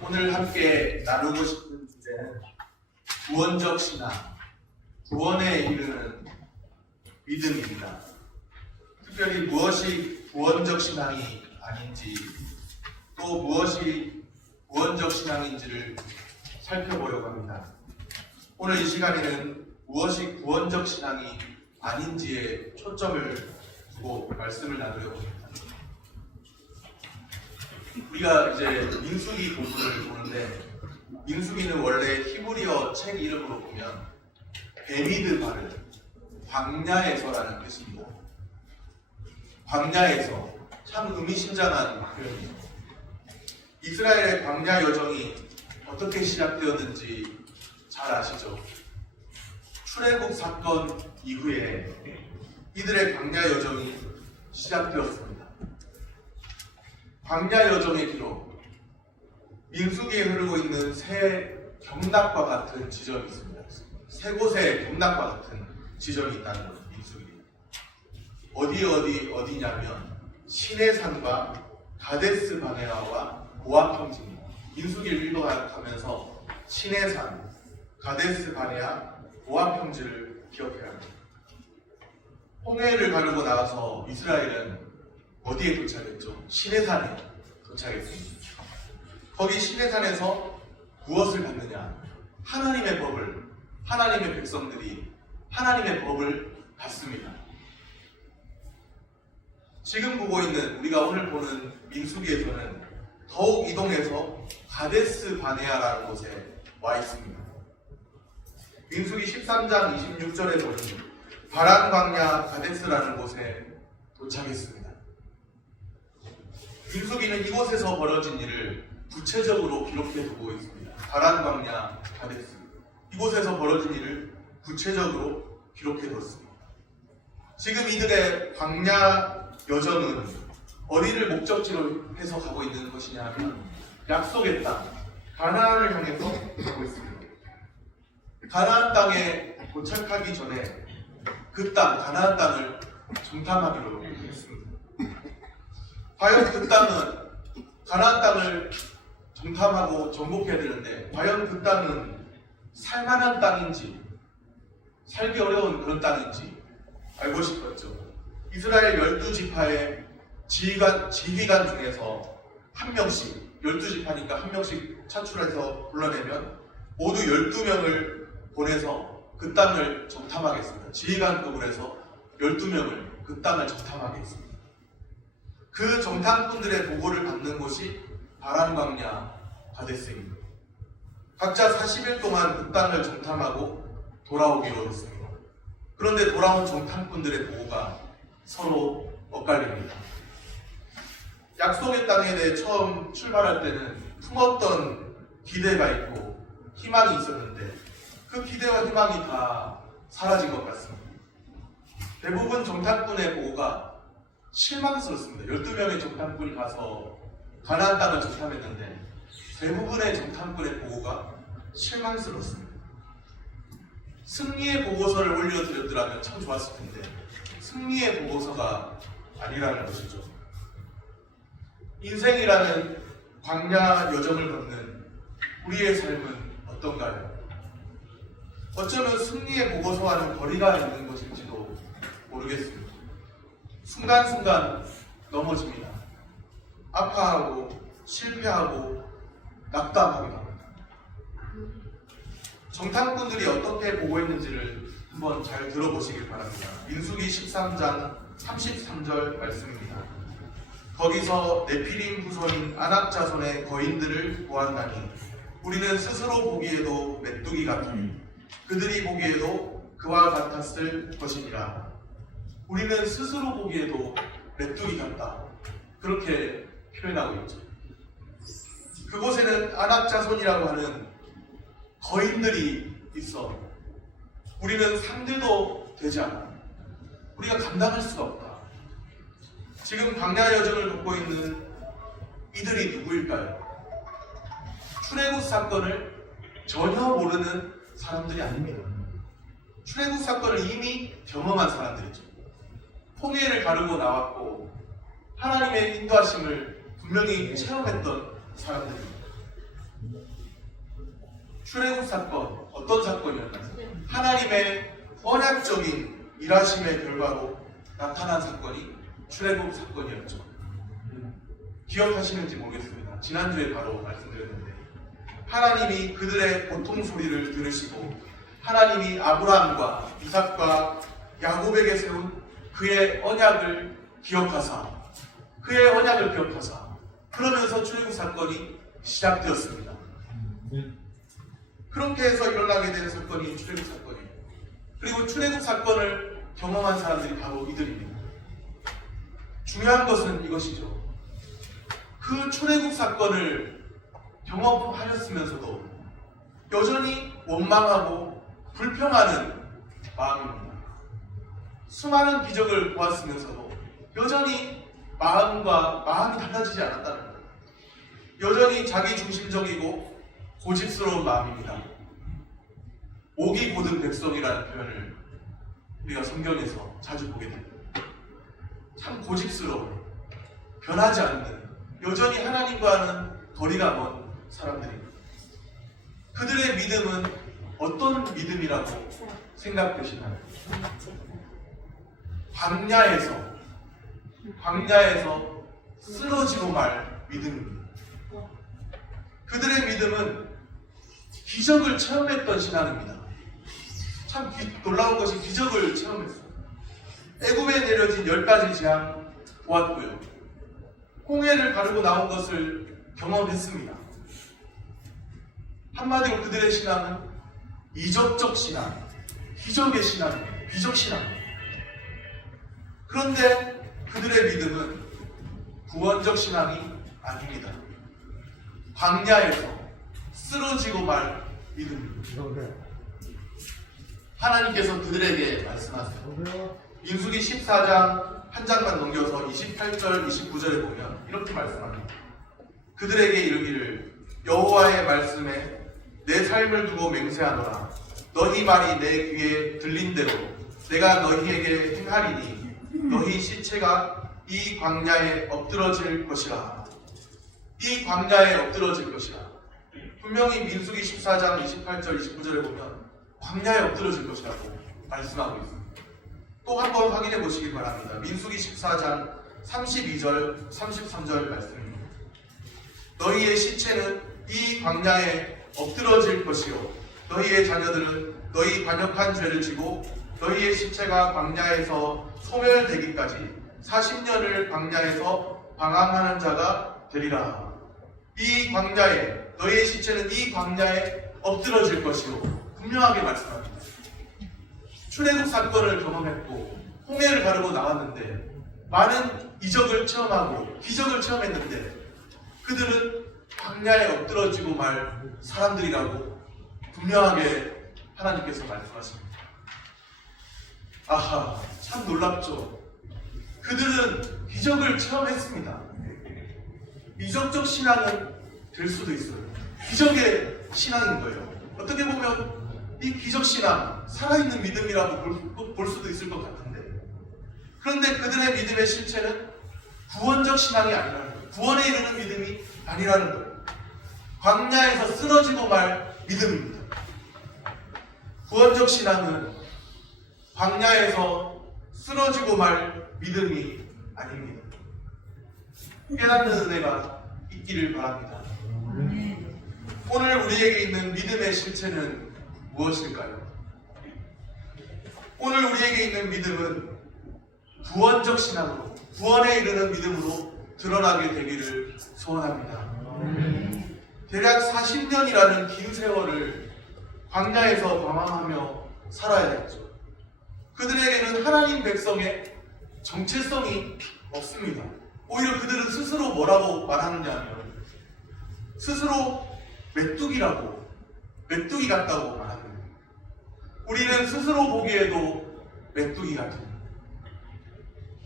오늘 함께 나누고 싶은 주제는 구원적 신앙, 구원에 이르는 믿음입니다. 특별히 무엇이 구원적 신앙이 아닌지, 또 무엇이 구원적 신앙인지를 살펴보려고 합니다. 오늘 이 시간에는 무엇이 구원적 신앙이 아닌지에 초점을 두고 말씀을 나누려고 합니다. 우리가 이제 민수기 공부를 보는데, 민수기는 원래 히브리어 책 이름으로 보면 베미드바르, 광야에서라는 뜻입니다. 광야에서, 참 의미심장한 표현이에요. 이스라엘의 광야 여정이 어떻게 시작되었는지 잘 아시죠? 출애굽 사건 이후에 이들의 광야 여정이 시작되었습니다. 광야 여정의 기록, 민수기에 흐르고 있는 세 경락과 같은 지점이 있습니다. 세 곳의 경락과 같은 지점이 있다는 거죠. 민수기 어디냐면 시내산과 가데스 바네아와 모압 평지입니다. 민수기를 읽어가면서 시내산, 가데스 바네아, 모압 평지를 기억해야 합니다. 홍해를 가르고 나와서 이스라엘은 어디에 도착했죠? 시내산에 도착했습니다. 거기 시내산에서 무엇을 받느냐? 하나님의 법을, 하나님의 백성들이 하나님의 법을 받습니다. 지금 보고 있는, 우리가 오늘 보는 민수기에서는 더욱 이동해서 가데스 바네아라는 곳에 와 있습니다. 민수기 13장 26절에 보면 바란 광야 가데스라는 곳에 도착했습니다. 민수기는 이곳에서 벌어진 일을 구체적으로 기록해 두고 있습니다. 바란 광야 가데스, 이곳에서 벌어진 일을 구체적으로 기록해 뒀습니다. 지금 이들의 광야 여정은 어디를 목적지로 해서 가고 있는 것이냐 하면 약속의 땅, 가나안을 향해서 가고 있습니다. 가나안 땅에 도착하기 전에 그 땅, 가나안 땅을 정탐하기로 했습니다. 과연 그 땅은, 가나안 땅을 정탐하고 정복해야 되는데, 과연 그 땅은 살만한 땅인지, 살기 어려운 그런 땅인지 알고 싶었죠. 이스라엘 12지파의 지휘관 중에서 한 명씩, 12지파니까 한 명씩 차출해서 불러내면 모두 12명을 보내서 그 땅을 정탐하겠습니다. 지휘관급으로 해서 12명을 그 땅을 정탐하겠습니다. 그 정탐꾼들의 보고를 받는 곳이 바란 광야 가데스입니다. 각자 40일 동안 그 땅을 정탐하고 돌아오기로 했습니다. 그런데 돌아온 정탐꾼들의 보고가 서로 엇갈립니다. 약속의 땅에 대해 처음 출발할 때는 품었던 기대가 있고 희망이 있었는데 그 기대와 희망이 다 사라진 것 같습니다. 대부분 정탐꾼의 보고가 실망스럽습니다. 12명의 정탐꾼이 가서 가나안 땅을 정탐했는데 대부분의 정탐꾼의 보고가 실망스럽습니다. 승리의 보고서를 올려드렸더라면 참 좋았을 텐데 승리의 보고서가 아니라는 것이죠. 인생이라는 광야 여정을 걷는 우리의 삶은 어떤가요? 어쩌면 승리의 보고서와는 거리가 있는 것인지도 모르겠습니다. 순간순간 넘어집니다. 아파하고 실패하고 낙담하기도 합니다. 정탐꾼들이 어떻게 보고했는지를 한번 잘 들어보시길 바랍니다. 민수기 13장 33절 말씀입니다. 거기서 네피림 후손인 아낙 자손의 거인들을 보았나니 우리는 스스로 보기에도 메뚜기 같으니 그들이 보기에도 그와 같았을 것이니라. 우리는 스스로 보기에도 메뚜기 같다, 그렇게 표현하고 있죠. 그곳에는 아낙 자손이라고 하는 거인들이 있어 우리는 상대도 되지 않아, 우리가 감당할 수가 없다. 지금 광야 여정을 걷고 있는 이들이 누구일까요? 출애굽 사건을 전혀 모르는 사람들이 아닙니다. 출애굽 사건을 이미 경험한 사람들이죠. 홍해를 가르고 나왔고 하나님의 인도하심을 분명히 체험했던 사람들입니다. 출애굽 사건, 어떤 사건이었나요? 하나님의 언약적인 일하심의 결과로 나타난 사건이 출애굽 사건이었죠. 기억하시는지 모르겠습니다. 지난주에 바로 말씀드렸는데 하나님이 그들의 고통 소리를 들으시고 하나님이 아브라함과 이삭과 야곱에게 세운 그의 언약을 기억하사 그러면서 출애굽 사건이 시작되었습니다. 그렇게 해서 일어나게 된 사건이 출애굽 사건이에요. 그리고 출애굽 사건을 경험한 사람들이 바로 이들입니다. 중요한 것은 이것이죠. 그 출애굽 사건을 경험하셨으면서도 여전히 원망하고 불평하는 마음입니다. 수많은 기적을 보았으면서도 여전히 마음이 달라지지 않았다는 거예요. 여전히 자기 중심적이고 고집스러운 마음입니다. 목이 고든 백성이라는 표현을 우리가 성경에서 자주 보게 됩니다. 참 고집스러운, 변하지 않는, 여전히 하나님과는 거리가 먼 사람들입니다. 그들의 믿음은 어떤 믿음이라고 생각되시나요? 광야에서 쓰러지고 말 믿음입니다. 그들의 믿음은 기적을 체험했던 신앙입니다. 참 놀라운 것이 기적을 체험했어요. 애굽에 내려진 10가지 재앙 보았고요. 홍해를 가르고 나온 것을 경험했습니다. 한마디로 그들의 신앙은 이적적 신앙, 기적의 신앙입니다. 기적 신앙입니다. 그런데 그들의 믿음은 구원적 신앙이 아닙니다. 광야에서 쓰러지고 말 믿음입니다. 하나님께서 그들에게 말씀하세요. 민수기 14장 한 장만 넘겨서 28절, 29절에 보면 이렇게 말씀합니다. 그들에게 이르기를 여호와의 말씀에 내 삶을 두고 맹세하노라. 너희 말이 내 귀에 들린 대로 내가 너희에게 행하리니 너희 시체가 이 광야에 엎드러질 것이라. 이 광야에 엎드러질 것이라. 분명히 민수기 14장 28절, 29절에 보면 광야에 엎드러질 것이라고 말씀하고 있습니다. 또 한 번 확인해 보시기 바랍니다. 민수기 14장 32절, 33절 말씀입니다. 너희의 시체는 이 광야에 엎드러질 것이요 너희의 자녀들은 너희 반역한 죄를 지고 너희의 시체가 광야에서 소멸되기까지 40년을 광야에서 방황하는 자가 되리라. 이 광야에 너희의 시체는 이 광야에 엎드러질 것이요 분명하게 말씀합니다. 출애굽 사건을 경험했고 홍해를 가르고 나왔는데 많은 이적을 체험하고 기적을 체험했는데 그들은 광야에 엎드러지고 말 사람들이라고 분명하게 하나님께서 말씀하십니다. 아하, 참 놀랍죠. 그들은 기적을 체험했습니다. 이적적 신앙은 될 수도 있어요. 기적의 신앙인 거예요. 어떻게 보면 이 기적신앙, 살아있는 믿음이라고 볼 수도 있을 것 같은데 그런데 그들의 믿음의 실체는 구원적 신앙이 아니라는 거예요. 구원에 이르는 믿음이 아니라는 거예요. 광야에서 쓰러지고 말 믿음입니다. 구원적 신앙은 광야에서 쓰러지고 말 믿음이 아닙니다. 깨닫는 은혜가 있기를 바랍니다. 오늘 우리에게 있는 믿음의 실체는 무엇일까요? 오늘 우리에게 있는 믿음은 구원적 신앙으로, 구원에 이르는 믿음으로 드러나게 되기를 소원합니다. 대략 40년이라는 긴 세월을 광야에서 방황하며 살아야 했죠. 그들에게는 하나님 백성의 정체성이 없습니다. 오히려 그들은 스스로 뭐라고 말하느냐 하면 스스로 메뚜기 같다고 말합니다. 우리는 스스로 보기에도 메뚜기 같습니다.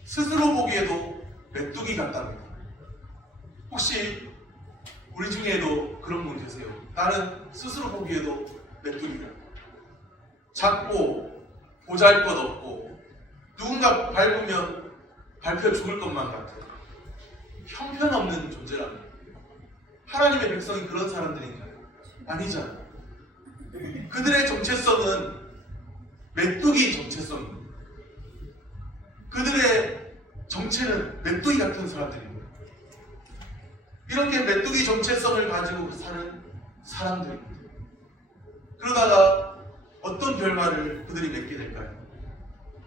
스스로 보기에도 메뚜기 같답니다. 혹시 우리 중에도 그런 분 계세요? 나는 스스로 보기에도 메뚜기 같다. 작고 보잘것없고 누군가 밟으면 밟혀 죽을 것만 같아요. 형편없는 존재랍니다. 하나님의 백성이 그런 사람들인가요? 아니잖아요. 그들의 정체성은 메뚜기 정체성입니다. 그들의 정체는 메뚜기 같은 사람들입니다. 이렇게 메뚜기 정체성을 가지고 사는 사람들입니다. 그러다가 어떤 결말을 그들이 맺게 될까요?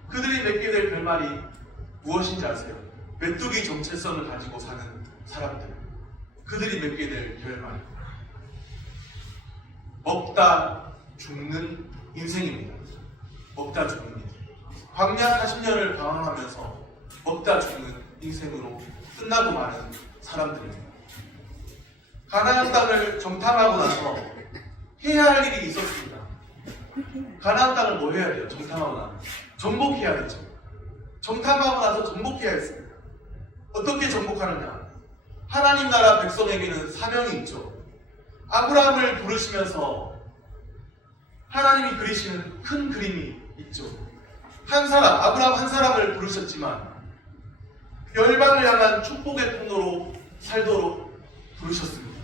그들이 맺게 될 결말이 무엇인지 아세요? 메뚜기 정체성을 가지고 사는 사람들, 그들이 맺게 될 결말, 먹다 죽는 인생입니다. 먹다 죽는 인생. 광야 40년을 방황하면서 먹다 죽는 인생으로 끝나고 마는 사람들입니다. 가나안 땅을 정탐하고 나서 해야 할 일이 있었습니다. 가나안 땅을 뭐 해야 돼요? 정탐하고 나면 정복해야 되죠. 정탐하고 나서 정복해야 했습니다. 어떻게 정복하느냐? 하나님 나라 백성에게는 사명이 있죠. 아브라함을 부르시면서 하나님이 그리시는 큰 그림이 있죠. 한 사람, 아브라함 한 사람을 부르셨지만 열방을 향한 축복의 통로로 살도록 부르셨습니다.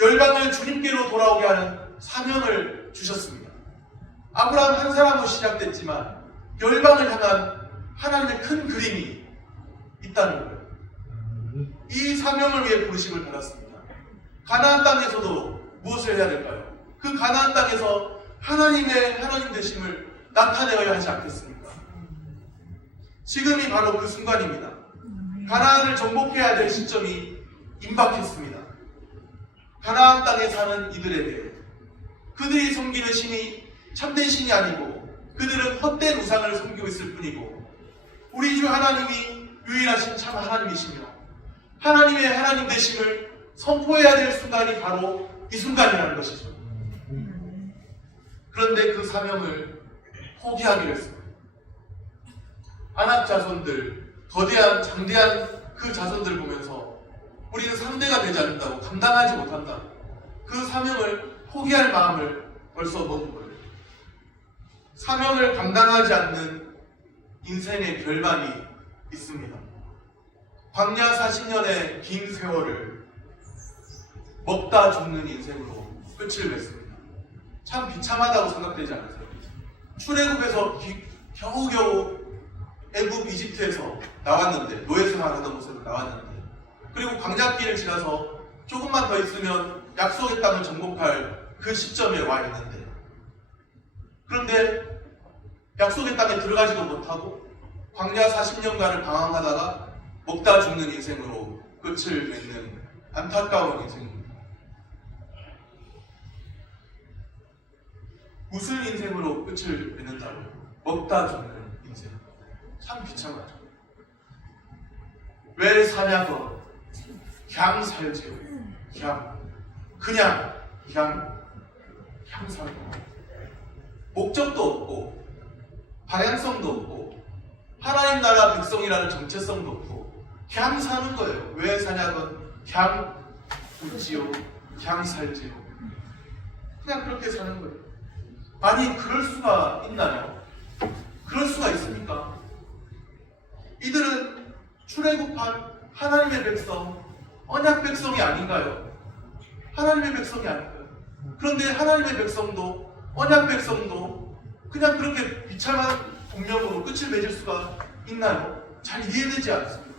열방을 주님께로 돌아오게 하는 사명을 주셨습니다. 아브라함 한 사람으로 시작됐지만 열방을 향한 하나님의 큰 그림이 있다는 거예요. 이 사명을 위해 부르심을 받았습니다. 가나안 땅에서도 무엇을 해야 될까요? 그 가나안 땅에서 하나님의 하나님 되심을 나타내어야 하지 않겠습니까? 지금이 바로 그 순간입니다. 가나안을 정복해야 될 시점이 임박했습니다. 가나안 땅에 사는 이들에게 그들이 섬기는 신이 참된 신이 아니고 그들은 헛된 우상을 섬기고 있을 뿐이고 우리 주 하나님이 유일하신 참 하나님이시며 하나님의 하나님 되심을 선포해야 될 순간이 바로 이 순간이라는 것이죠. 그런데 그 사명을 포기하기로 했습니다. 아낙 자손들, 거대한 장대한 그 자손들 보면서 우리는 상대가 되지 않는다고, 감당하지 못한다. 그 사명을 포기할 마음을 벌써 먹은 거예요. 사명을 감당하지 않는 인생의 결말이 있습니다. 광야 40년의 긴 세월을 먹다 죽는 인생으로 끝을 맺습니다. 참 비참하다고 생각되지 않으세요? 출애굽에서 겨우겨우 애굽 이집트에서 나왔는데, 노예 생활하던 곳에서 나왔는데, 그리고 광야길을 지나서 조금만 더 있으면 약속의 땅을 정복할 그 시점에 와 있는데, 그런데 약속의 땅에 들어가지도 못하고 광야 40년간을 방황하다가 먹다 죽는 인생으로 끝을 맺는 안타까운 인생입니다. 무슨 인생으로 끝을 맺는다고요? 먹다 죽는 인생. 참 비참하죠. 왜 사냐고? 그냥 살지요. 그냥 살고. 목적도 없고 방향성도 없고 하나님 나라 백성이라는 정체성도 없고 그냥 사는 거예요. 왜 사냐고? 그냥 웃지요. 그냥 살지요. 그냥 그렇게 사는 거예요. 아니, 그럴 수가 있나요? 그럴 수가 있습니까? 이들은 출애굽한 하나님의 백성, 언약 백성이 아닌가요? 하나님의 백성이 아닌가요? 그런데 하나님의 백성도, 언약 백성도 그냥 그렇게 비참한 운명으로 끝을 맺을 수가 있나요? 잘 이해되지 않습니다.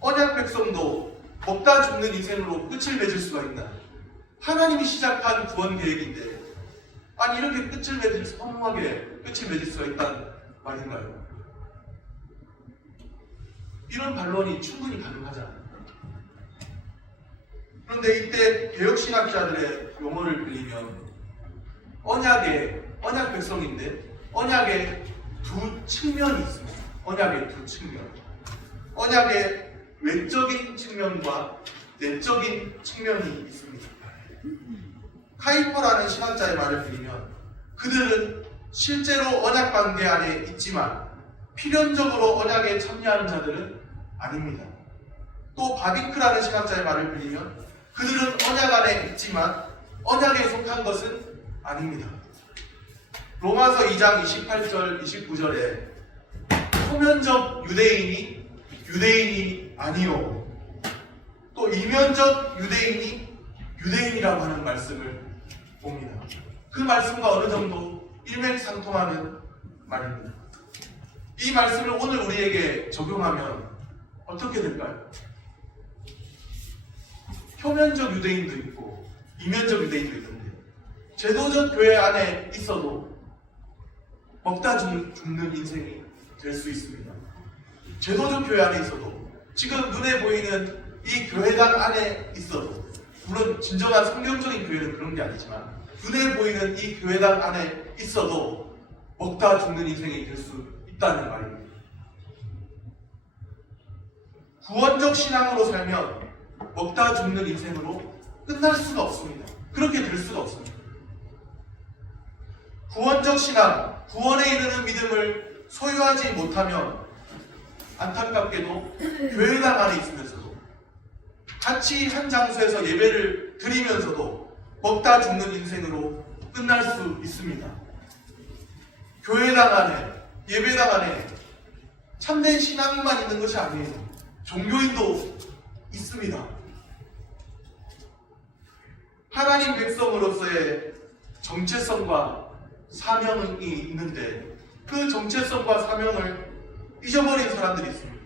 언약 백성도 먹다 죽는 인생으로 끝을 맺을 수가 있나요? 하나님이 시작한 구원 계획인데, 아니 이렇게 끝을 맺을 수, 허무하게 끝을 맺을 수가 있다는 말인가요? 이런 반론이 충분히 가능하지 않아요. 그런데 이때 개혁신학자들의 용어를 빌리면 언약 백성인데 언약의 두 측면이 있습니다. 언약의 두 측면. 언약의 외적인 측면과 내적인 측면이 있습니다. 카이퍼라는 신학자의 말을 빌리면 그들은 실제로 언약 관계 안에 있지만 필연적으로 언약에 참여하는 자들은 아닙니다. 또 바비크라는 신학자의 말을 빌리면 그들은 언약 안에 있지만 언약에 속한 것은 아닙니다. 로마서 2장 28절 29절에 초면적 유대인이 아니요 또 이면적 유대인이 유대인이라고 하는 말씀을 봅니다. 그 말씀과 어느 정도 일맥상통하는 말입니다. 이 말씀을 오늘 우리에게 적용하면 어떻게 될까요? 표면적 유대인도 있고 이면적 유대인도 있는데 제도적 교회 안에 있어도 먹다 죽는 인생이 될 수 있습니다. 제도적 교회 안에 있어도 지금 눈에 보이는 이 교회당 안에 있어도 물론 진정한 성경적인 교회는 그런 게 아니지만 눈에 보이는 이 교회당 안에 있어도 먹다 죽는 인생이 될 수 있다는 말입니다. 구원적 신앙으로 살면 먹다 죽는 인생으로 끝날 수가 없습니다. 그렇게 될 수가 없습니다. 구원적 신앙, 구원에 이르는 믿음을 소유하지 못하면 안타깝게도 교회당 안에 있으면서도 같이 한 장소에서 예배를 드리면서도 먹다 죽는 인생으로 끝날 수 있습니다. 교회당 안에, 예배당 안에 참된 신앙만 있는 것이 아니에요. 종교인도 있습니다. 하나님 백성으로서의 정체성과 사명이 있는데 그 정체성과 사명을 잊어버린 사람들이 있습니다.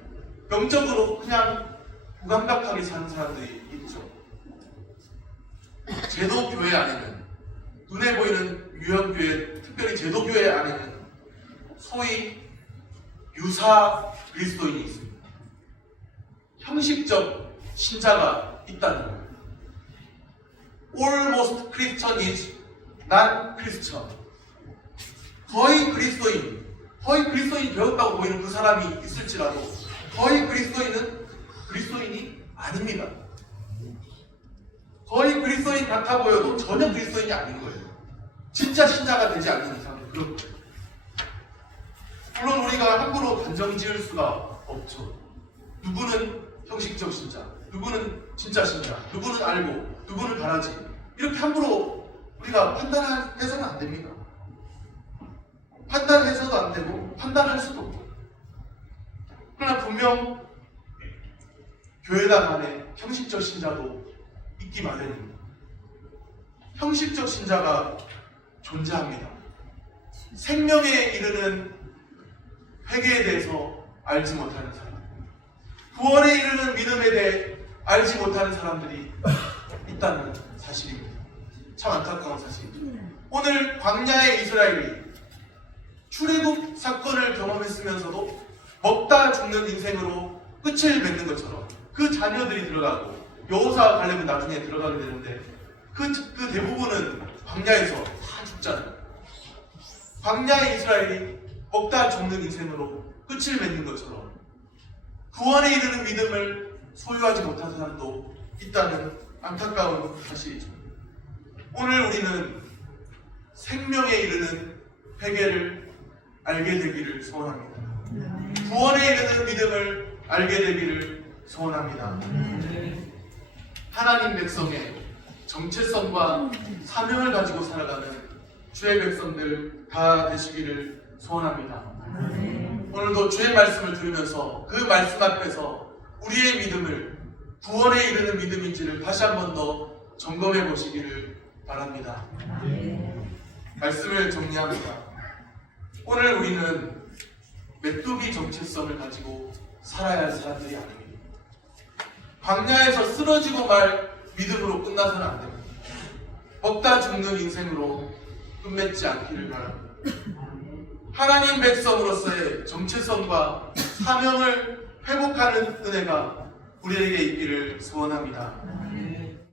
영적으로 그냥 무감각하게 사는 사람들이 있죠. 제도교회 안에는 눈에 보이는 유형교회, 특별히 제도교회 안에는 소위 유사 그리스도인이 있습니다. 형식적 신자가 있다는 거예요. Almost Christian is not Christian. 거의 그리스도인 되었다고 보이는 그 사람이 있을지라도 거의 그리스도인은 그리스도인이 아닙니다. 거의 그리스도인 같아 보여도 전혀 그리스도인이 아닌 거예요. 진짜 신자가 되지 않는 이상은 그런 거예요. 물론 우리가 함부로 단정 지을 수가 없죠. 누구는 형식적 신자, 누구는 진짜 신자, 누구는 알고, 누구는 바라지. 이렇게 함부로 우리가 판단해서는 안 됩니다. 판단해서도 안 되고 판단할 수도 없고. 그러나 분명 교회당 안에 형식적 신자도 있기 마련입니다. 형식적 신자가 존재합니다. 생명에 이르는 회개에 대해서 알지 못하는 사람, 구원에 이르는 믿음에 대해 알지 못하는 사람들이 있다는 사실입니다. 참 안타까운 사실입니다. 오늘 광야의 이스라엘이 출애굽 사건을 경험했으면서도 먹다 죽는 인생으로 끝을 맺는 것처럼 그 자녀들이 들어가고 여호수아와 갈렙은 나중에 들어가게 되는데 그 대부분은 광야에서 다 죽잖아요. 광야의 이스라엘이 먹다 죽는 인생으로 끝을 맺는 것처럼 구원에 이르는 믿음을 소유하지 못한 사람도 있다는 안타까운 사실이죠. 오늘 우리는 생명에 이르는 회개를 알게 되기를 소원합니다. 구원에 이르는 믿음을 알게 되기를 소원합니다. 하나님 백성의 정체성과 사명을 가지고 살아가는 주의 백성들 다 되시기를 소원합니다. 오늘도 주의 말씀을 들으면서 그 말씀 앞에서 우리의 믿음을 구원에 이르는 믿음인지를 다시 한 번 더 점검해 보시기를 바랍니다. 말씀을 정리합니다. 오늘 우리는 메뚜기 정체성을 가지고 살아야 할 사람들이 아닙니다. 광야에서 쓰러지고 말 믿음으로 끝나서는 안 됩니다. 먹다 죽는 인생으로 끝맺지 않기를 바랍니다. 하나님 백성으로서의 정체성과 사명을 회복하는 은혜가 우리에게 있기를 소원합니다.